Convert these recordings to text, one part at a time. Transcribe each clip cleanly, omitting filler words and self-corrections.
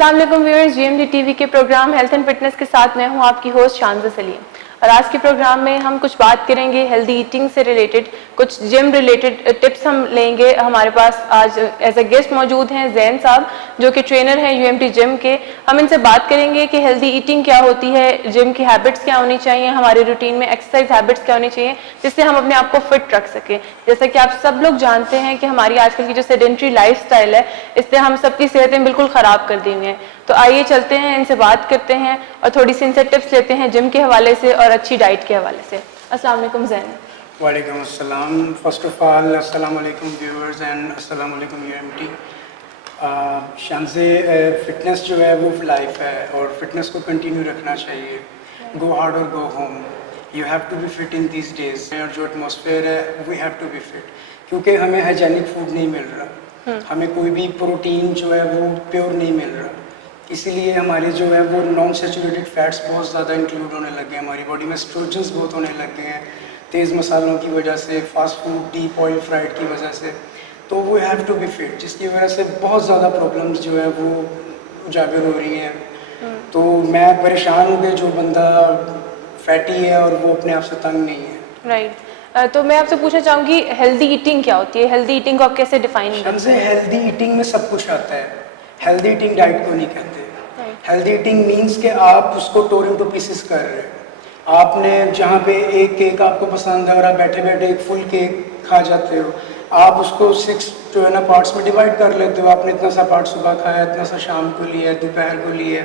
अस्सलाम वालेकुम viewers, GMD TV के प्रोग्राम हेल्थ एंड फिटनेस के साथ मैं हूं आपकी होस्ट शानज़ा सलीम। और आज के प्रोग्राम में हम कुछ बात करेंगे हेल्दी ईटिंग से रिलेटेड, कुछ जिम रिलेटेड टिप्स हम लेंगे। हमारे पास आज एज अ गेस्ट मौजूद हैं जैन साहब, जो कि ट्रेनर हैं यूएमटी जिम के। हम इनसे बात करेंगे कि हेल्दी ईटिंग क्या होती है, जिम की हैबिट्स क्या होनी चाहिए, हमारे रूटीन में एक्सरसाइज हैबिट्स क्या होनी चाहिए, जिससे हम अपने आप को फिट रख सकें। जैसा कि आप सब लोग जानते हैं कि हमारी आजकल की जो सेडेंट्री लाइफस्टाइल है, इससे हम सबकी सेहतें बिल्कुल ख़राब कर दी हुई हैं। तो आइए चलते हैं, इनसे बात करते हैं और थोड़ी सी इनसे टिप्स लेते हैं जिम के हवाले से और अच्छी डाइट के हवाले से। अस्सलाम वालेकुम जैन। वालेकुम अस्सलाम। फर्स्ट ऑफ ऑल अस्सलाम वालेकुम व्यूअर्स एंड अस्सलाम वालेकुम यूएमटी। शानज़े फिटनेस जो है वो लाइफ है और फिटनेस को कंटिन्यू रखना चाहिए। गो हार्ड और go home, you have to be fit in these days. और जो एटमॉस्फेयर है we have to be fit, क्योंकि हमें हाइजेनिक फूड नहीं मिल रहा, हमें कोई भी प्रोटीन जो है वो प्योर नहीं मिल रहा, इसीलिए हमारे जो है वो नॉन सेचुरेटेड फैट्स बहुत ज़्यादा इंक्लूड होने लगे हैं, हमारी बॉडी में एस्ट्रोजन्स बहुत होने लग गए हैं तेज़ मसालों की वजह से, fast food, deep oil fried की वजह से। तो we have to be fit, जिसकी वजह से बहुत ज़्यादा प्रॉब्लम्स जो है वो उजागर हो रही हैं। तो मैं परेशान हूँ कि जो बंदा फैटी है और वो अपने आप से तंग नहीं है। राइट। तो मैं आपसे पूछना चाहूँगी हेल्दी ईटिंग क्या होती है, हेल्दी ईटिंग को आप कैसे डिफाइन करते हैं? हेल्दी ईटिंग में सब कुछ आता है, हेल्दी ईटिंग डाइट को नहीं कहते। हेल्दी ईटिंग मीन्स के आप उसको टोर इनटू पीसेस कर रहे हो। आपने जहाँ पे एक केक आपको पसंद है और आप बैठे बैठे एक फुल केक खा जाते हो, आप उसको 6 जो है ना पार्ट्स में डिवाइड कर लेते हो। आपने इतना सा पार्ट सुबह खाया, इतना सा शाम को लिया, दोपहर को लिया।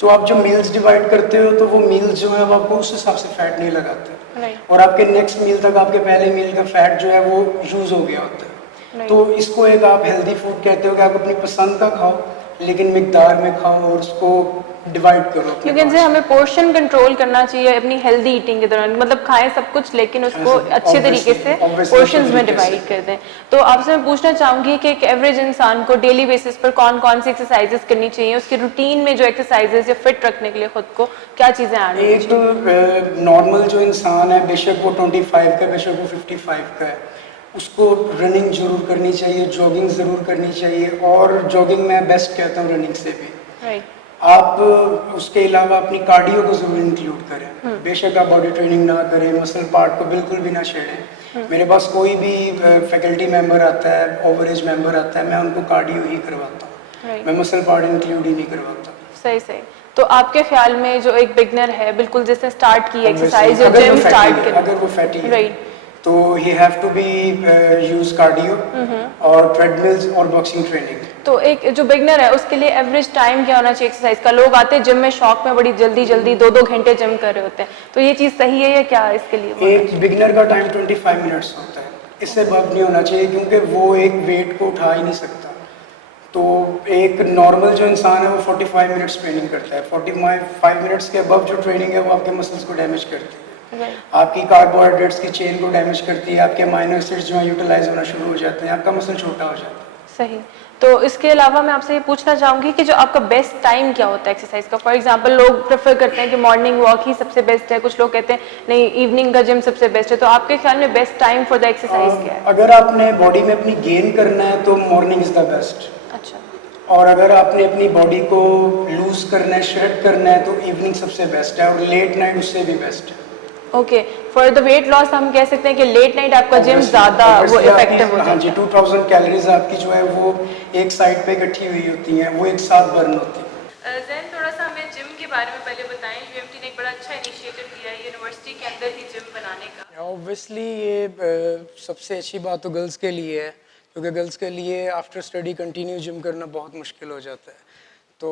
तो आप जो मील्स डिवाइड करते हो तो वो मील्स जो है वो आपको उस हिसाब से फैट नहीं लगाते, और आपके नेक्स्ट मील तक आपके पहले मील का फैट जो है वो यूज़ हो गया होता है। तो इसको एक आप हेल्दी फूड कहते हो कि आप अपनी पसंद का खाओ लेकिन मिकदार में खाओ और उसको डिवाइड करो। क्योंकि इनसे हमें पोर्शन कंट्रोल करना चाहिए अपनी हेल्दी ईटिंग के दौरान, मतलब खाएं सब कुछ लेकिन उसको अच्छे तरीके से पोर्शंस में डिवाइड कर दें। तो आपसे मैं पूछना चाहूँगी कि एक एवरेज इंसान को डेली बेसिस पर कौन कौन सी एक्सरसाइजेस करनी चाहिए, उसके रूटीन में जो एक्सरसाइजेस या फिट रखने के लिए खुद को क्या चीज़ें ऐड करनी चाहिए? एक नॉर्मल जो इंसान है, बेशक वो 25 का, बेशक वो 55 का है, उसको रनिंग जरूर करनी चाहिए, जॉगिंग ज़रूर करनी चाहिए। और जॉगिंग मैं बेस्ट कहता हूँ रनिंग से भी। राइट। आप उसके अलावा अपनी कार्डियो को ज़रूर इंक्लूड करें। बेशक आप बॉडी ट्रेनिंग ना करें, मसल पार्ट को बिल्कुल भी ना छेड़ें। मेरे पास कोई भी फैकल्टी मेंबर आता है, ओवर एज मेंबर आता है, मैं उनको कार्डियो ही करवाता हूँ, मैं मसल पार्ट इंक्लूड ही नहीं करवाता। सही सही। तो आपके ख्याल में जो एक बिगनर है, बिल्कुल जिसने स्टार्ट की एक्सरसाइज, जो जिम स्टार्ट कर, अगर वो फैटी है, राइट, तो he have to be use cardio और ट्रेडमिल्स और बॉक्सिंग ट्रेनिंग। तो एक जो बिगनर है उसके लिए एवरेज टाइम क्या होना चाहिए एक्सरसाइज का? लोग आते हैं जिम में शौक में बड़ी जल्दी जल्दी 2-2 घंटे जिम कर रहे होते हैं, तो ये चीज़ सही है या क्या इसके लिए? एक बिगनर का टाइम 25 मिनट्स होता है, इससे अब नहीं होना चाहिए, क्योंकि वो एक वेट को उठा ही नहीं सकता। तो एक नॉर्मल जो इंसान है वो 45 मिनट्स ट्रेनिंग करता है। 45 मिनट्स के अबव जो ट्रेनिंग है वो आपके मसल्स को डैमेज करती है, आपकी कार्बोहाइड्रेट्स की चेन को डैमेज करती है, आपके अमाइनो एसिड्स जो है यूटिलाइज होना शुरू हो जाते हैं, आपका मसल छोटा हो जाता है। सही। तो इसके अलावा मैं आपसे ये पूछना चाहूँगी कि जो आपका बेस्ट टाइम क्या होता है एक्सरसाइज का? फॉर एग्जांपल लोग प्रेफर करते हैं कि मॉर्निंग वॉक ही सबसे बेस्ट है, कुछ लोग कहते हैं नहीं इवनिंग का जिम सबसे बेस्ट है। तो आपके ख्याल में best time for the exercise क्या है? अगर आपने बॉडी में अपनी गेन करना है तो मॉर्निंग इज़ द बेस्ट। अच्छा। और अगर आपने अपनी बॉडी को लूज करना है, श्रेड करना है, तो इवनिंग सबसे बेस्ट है, और लेट नाइट उससे भी बेस्ट है। Okay, for the weight loss हम कह सकते हैं कि लेट नाइट आपका जिम ज़्यादा वो इफेक्टिव हो जाता है। हाँ जी, 2000 कैलोरीज आपकी जो है वो एक साइड पे इकट्ठी हुई होती हैं, वो एक साथ बर्न होती है। जैन थोड़ा सा हमें जिम के बारे में पहले बताएं। यूएमटी ने एक बड़ा अच्छा इनिशिएटिव लिया है यूनिवर्सिटी के अंदर ही जिम बनाने का। ऑब्वियसली ये सबसे अच्छी बात तो गर्ल्स के लिए है, क्योंकि गर्ल्स के लिए आफ्टर स्टडी कंटिन्यू जिम करना बहुत मुश्किल हो जाता है। तो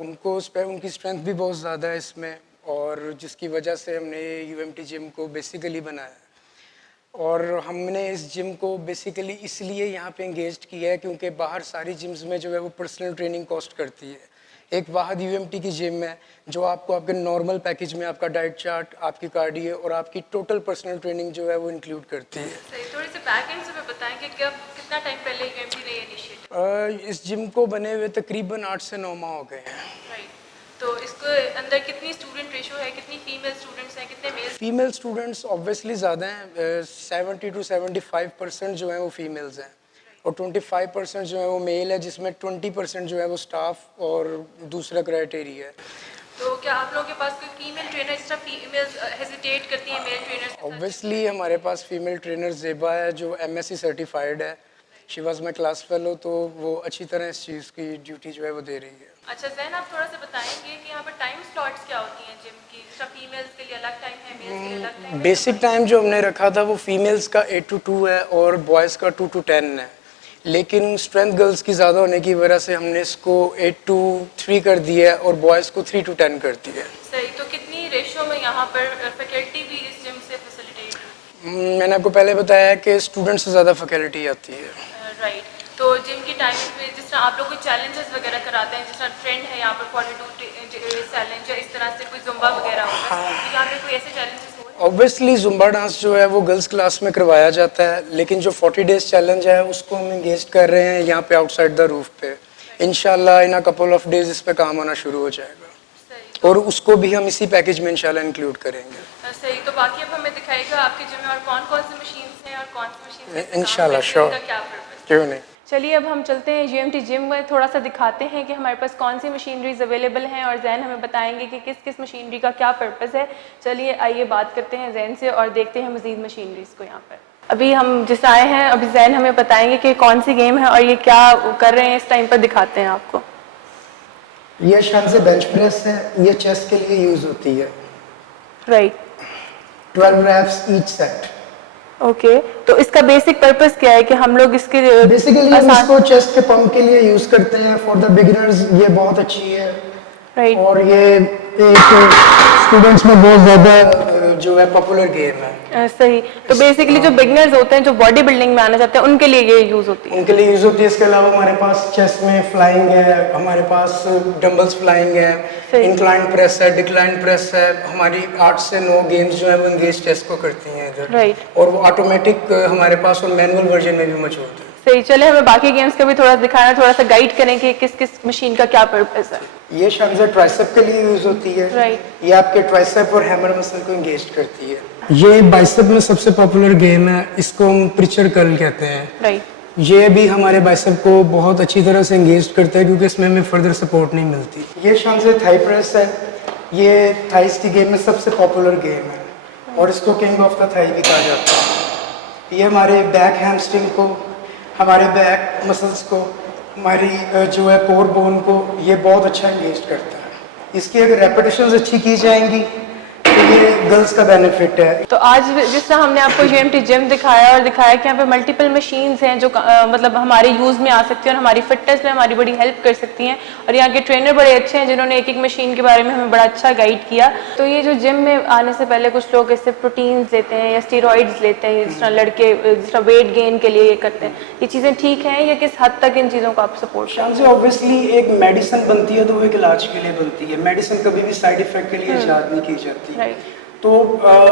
उनकी स्ट्रेंथ भी बहुत ज़्यादा है इसमें, और जिसकी वजह से हमने यूएमटी जिम को बेसिकली बनाया। और हमने इस जिम को बेसिकली इसलिए यहाँ पे एंगेज किया है क्योंकि बाहर सारी जिम्स में जो है वो पर्सनल ट्रेनिंग कॉस्ट करती है। एक वाहद यूएमटी की जिम है जो आपको आपके नॉर्मल पैकेज में आपका डाइट चार्ट, आपकी कार्डियो और आपकी टोटल पर्सनल ट्रेनिंग जो है वो इंक्लूड करती है। सही। थोड़ी सी बैक एंड से मैं बताएं कि कितना टाइम पहले यूएमटी ने ये इनिशिएटिव? इस जिम को बने हुए तकरीबन 8 से 9 माह हो गए हैं। राइट। तो इसके अंदर कितनी स्टूडेंट रेशो है, कितनी फीमेल स्टूडेंट्स हैं, कितने मेल? फीमेल स्टूडेंट्स ऑब्वियसली ज़्यादा हैं, 70 to 75% जो हैं वो फीमेल्स हैं। और 25% जो है वो मेल है, जिसमें 20% जो है वो स्टाफ और दूसरा क्राइटेरिया है। तो क्या आप लोगों के पास कोई फीमेल ट्रेनर, जिस तरह फीमेल्स हेजिटेट करती हैं मेल ट्रेनर्स के साथ? ऑब्वियसली हमारे पास फीमेल ट्रेनर ज़ेबा है जो MSc सर्टिफाइड है। She was my class fellow, तो वो अच्छी तरह इस चीज़ की ड्यूटी जो है वो दे रही है। अच्छा ज़ैन, आप थोड़ा सा बताएंगे कि यहाँ पर टाइम स्लॉट्स क्या होती हैं जिम की? जिस तरह फीमेल्स के लिए अलग टाइम है, मेल्स के लिए अलग टाइम है? बेसिक टाइम जो हमने रखा था वो फीमेल्स का 8 to 2 है और बॉयज़ का 2 to 10 है, लेकिन स्ट्रेंथ गर्ल्स की ज़्यादा होने की वजह से हमने इसको 8 to 3 कर दिया है और बॉयज़ को 3 to 10 कर दिया है। सही, तो कितनी रेशो में यहाँ पर फैकल्टी भी इस जिम से फैसिलिटेट? मैंने आपको पहले बताया कि स्टूडेंट से ज़्यादा फैकल्टी आती है। राइट, तो जिम की टाइमिंग पे जिस तरह आप लोग कोई चैलेंजेस वगैरह कराते हैं, जिस तरह ट्रेंड है यहाँ पर 42 चैलेंज, इस तरह से कोई जुम्बा वगैरह होगा, तो यहाँ पे कोई ऐसे चैलेंजेस हो रहे हैं? ऑब्वियसली जुम्बा डांस जो है वो गर्ल्स क्लास में करवाया जाता है, लेकिन जो 40 डेज चैलेंज है उसको हम इंगेज कर रहे हैं यहाँ पे आउटसाइड द रूफ पे। इंशाल्लाह इन अ कपल ऑफ डेज इस पे काम होना शुरू हो जाएगा सही, और उसको भी हम इसी पैकेज में इंशाल्लाह इंक्लूड करेंगे। सही, तो बाकी अब हमें दिखाएगा आपके जिम में और कौन कौन सी मशीन्स हैं और कौन सी मशीन इंशाल्लाह, श्योर, क्या पर्पस? क्यों नहीं। चलिए अब हम चलते हैं GMT जिम में, थोड़ा सा दिखाते हैं कि हमारे पास कौन सी मशीनरीज अवेलेबल हैं और जैन हमें बताएंगे कि किस किस मशीनरी का क्या पर्पस है। चलिए आइए बात करते हैं जैन से और देखते हैं मज़ीद मशीनरीज को यहाँ पर। अभी हम जिस आए हैं, अभी जैन हमें बताएंगे कि कौन सी गेम है और ये क्या कर रहे हैं, इस टाइम पर दिखाते हैं आपको। ये शान से बेंच प्रेस है, ये चेस्ट के लिए यूज होती है। Right, 12 reps each set. Okay, तो इसका बेसिक पर्पस क्या है कि हम लोग इसके बेसिकली हम इसको चेस्ट के पंप के लिए यूज करते हैं। फॉर द बिगिनर्स ये बहुत अच्छी है। राइट, और ये एक स्टूडेंट्स में बहुत ज़्यादा जो है पॉपुलर गेम है। सही, तो बेसिकली जो बिगनर्स होते हैं, जो बॉडी बिल्डिंग में आना चाहते हैं, उनके लिए ये यूज़ होती है। उनके लिए यूज होती है। इसके अलावा हमारे पास चेस्ट में फ्लाइंग है, हमारे पास डंबल्स फ्लाइंग है, इंक्लाइन प्रेस है, डिक्लाइन प्रेस है। हमारी 8 से 9 गेम्स जो है वो इंगेज चेस्ट को करती हैं इधर। राइट, और वो ऑटोमेटिक हमारे पास और मैनुअल वर्जन में भी मौजूद है। सही, चले हमें बाकी गेम्स का भी थोड़ा दिखाना, थोड़ा सा गाइड करें कि किस किस मशीन का क्या पर्पस है। ये शानदार ट्राइसेप के लिए यूज होती है। राइट। ये आपके ट्राइसेप और हैमर मसल को एंगेज करती है। ये बाइसेप में सबसे पॉपुलर गेम है, इसको हम प्रिचर कर्ल कहते हैं। राइट, ये भी हमारे बाइसेप को बहुत अच्छी तरह से एंगेज करता है क्योंकि इसमें हमें फर्दर सपोर्ट नहीं मिलती। ये शानदार थाई प्रेस है, ये थाइस की गेम में सबसे पॉपुलर गेम है और इसको किंग ऑफ द थाई भी कहा जाता है। ये हमारे बैक हैमस्ट्रिंग को, हमारे बैक मसल्स को, हमारी जो है कोर बोन को ये बहुत अच्छा एंगेज करता है। इसकी अगर रेपिटेशंस अच्छी की जाएंगी तो ये गर्ल्स का बेनिफिट है। तो आज जिस तरह हमने आपको GMT जिम दिखाया और दिखाया कि यहाँ पे मल्टीपल मशीन्स हैं जो मतलब हमारे यूज़ में आ सकती हैं और हमारी फिटनेस में हमारी बड़ी हेल्प कर सकती हैं, और यहाँ के ट्रेनर बड़े अच्छे हैं जिन्होंने एक एक मशीन के बारे में हमें बड़ा अच्छा गाइड किया। तो ये जो जिम में आने से पहले कुछ लोग इससे प्रोटीन्स लेते हैं या स्टीरॉइड्स लेते हैं, जिस तरह लड़के जिस तरह वेट गेन के लिए ये करते हैं, ये चीज़ें ठीक हैं या किस हद तक इन चीज़ों को आप सपोर्ट करते हैं? ऑब्वियसली एक मेडिसिन बनती है तो वो एक इलाज के लिए बनती है। मेडिसिन कभी भी साइड इफेक्ट के लिए इजाद नहीं की जाती। राइट, तो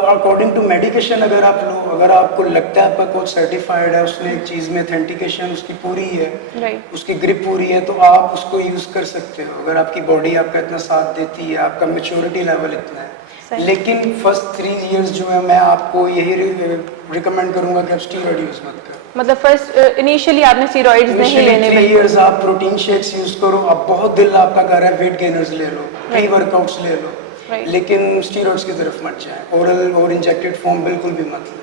अकॉर्डिंग टू मेडिकेशन अगर आप लो, अगर आपको लगता है आपका कोच सर्टिफाइड है, उसने एक चीज़ में ऑथेंटिकेशन उसकी पूरी है, राइट, उसकी ग्रिप पूरी है, तो आप उसको यूज़ कर सकते हो अगर आपकी बॉडी आपका इतना साथ देती है, आपका मेच्योरिटी लेवल इतना है। लेकिन फर्स्ट 3 years जो है मैं आपको यही रिकमेंड करूंगा कि आप स्टीरॉइड यूज़ मत करो। मतलब फर्स्ट इनिशियली आपने स्टीरॉइड्स नहीं लेने 3 years आप प्रोटीन शेक्स यूज़ करो। आप बहुत दिल आपका कर रहा है वेट गेनर्स ले लो, प्री वर्कआउट्स ले लो, लेकिन स्टीरॉइड्स की तरफ मत जाए। ओरल और इंजेक्टेड फॉर्म बिल्कुल भी मत लो।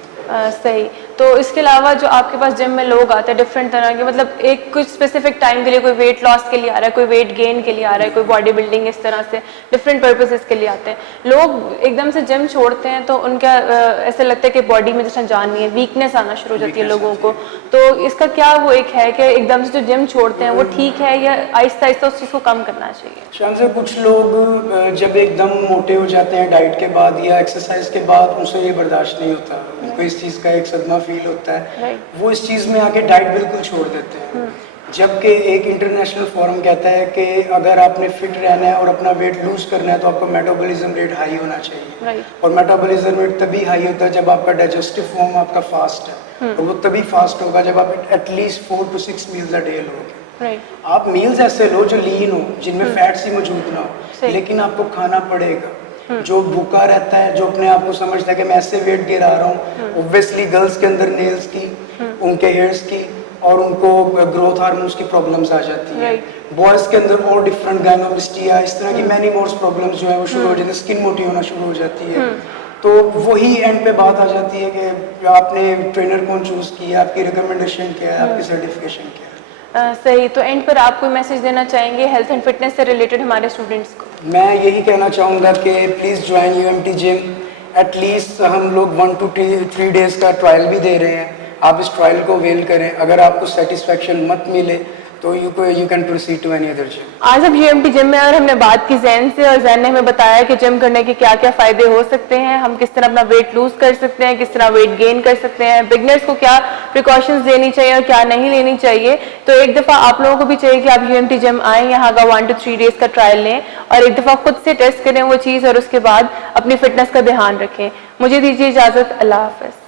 सही, तो इसके अलावा जो आपके पास जिम में लोग आते हैं डिफरेंट तरह के, मतलब एक कुछ स्पेसिफिक टाइम के लिए कोई वेट लॉस के लिए आ रहा है, कोई वेट गेन के लिए आ रहा है, कोई बॉडी बिल्डिंग, इस तरह से डिफरेंट पर्पसेस के लिए आते हैं लोग। एकदम से जिम छोड़ते हैं तो उनका ऐसे लगता है कि बॉडी में जैसा जान नहीं है, वीकनेस आना शुरू हो जाती है लोगों को। तो इसका क्या वो एक है कि एकदम से जो जिम छोड़ते हैं वो ठीक है या आहिस्ता आहिस्ता उस चीज़ को कम करना चाहिए? शान से कुछ लोग जब एकदम मोटे हो जाते हैं डाइट के बाद या एक्सरसाइज के बाद, उनसे ये बर्दाश्त नहीं होता, उनको इस चीज़ का एक सदमा फील होता है, वो इस चीज़ में आके डाइट बिल्कुल छोड़ देते हैं। जबकि एक इंटरनेशनल फोरम कहता है कि अगर आपने फिट रहना है और अपना वेट लूज करना है तो आपका मेटाबॉलिज्म रेट हाई होना चाहिए। और मेटाबॉलिज्म रेट तभी हाई होता है जब आपका डाइजेस्टिव फॉर्म आपका फास्ट है, और वो तभी फास्ट होगा जब आप at least 4 to 6 meals a day लोगे। आप मील्स ऐसे लो जो लीन हो, जिनमें फैट्स ही मौजूद ना हो, लेकिन आपको खाना पड़ेगा। जो भूखा रहता है, जो अपने आप को समझता है कि मैं ऐसे वेट गिरा रहा हूँ, ऑब्वियसली गर्ल्स के अंदर नेल्स की, उनके हेयर्स की और उनको ग्रोथ हार्मोन्स की प्रॉब्लम्स आ जाती है। Right. बॉयज़ के अंदर और डिफरेंट गायनोमिस्टिया इस तरह की मैनी मोर्स प्रॉब्लम्स जो है वो शुरू हो जाती है, स्किन मोटी होना शुरू हो जाती है। तो वही एंड पे बात आ जाती है कि आपने ट्रेनर कौन चूज़ किया, आपकी रिकमेंडेशन क्या है, आपकी सर्टिफिकेशन क्या है। सही, तो एंड पर आप कोई मैसेज देना चाहेंगे हेल्थ एंड फिटनेस से रिलेटेड हमारे स्टूडेंट्स को? मैं यही कहना चाहूँगा कि please join UMT gym. At least हम लोग 1 to 3 डेज़ का ट्रायल भी दे रहे हैं, आप इस ट्रायल को अवेल करें। अगर आपको सेटिस्फेक्शन मत मिले तो you can proceed to any other gym. आज हम यूएमटी जिम में और हमने बात की जैन से, और जैन ने हमें बताया कि जिम करने के क्या क्या फ़ायदे हो सकते हैं, हम किस तरह अपना वेट लूज़ कर सकते हैं, किस तरह वेट गेन कर सकते हैं, बिगनर्स को क्या प्रिकॉशंस लेनी चाहिए और क्या नहीं लेनी चाहिए। तो एक दफ़ा आप लोगों को भी चाहिए कि आप यूएमटी जिम आएँ, यहाँ का 1 to 3 डेज़ का ट्रायल लें और एक दफ़ा खुद से टेस्ट करें वो चीज़, और उसके बाद अपनी फिटनेस का ध्यान रखें। मुझे दीजिए इजाज़त, अल्लाह हाफ़िज़।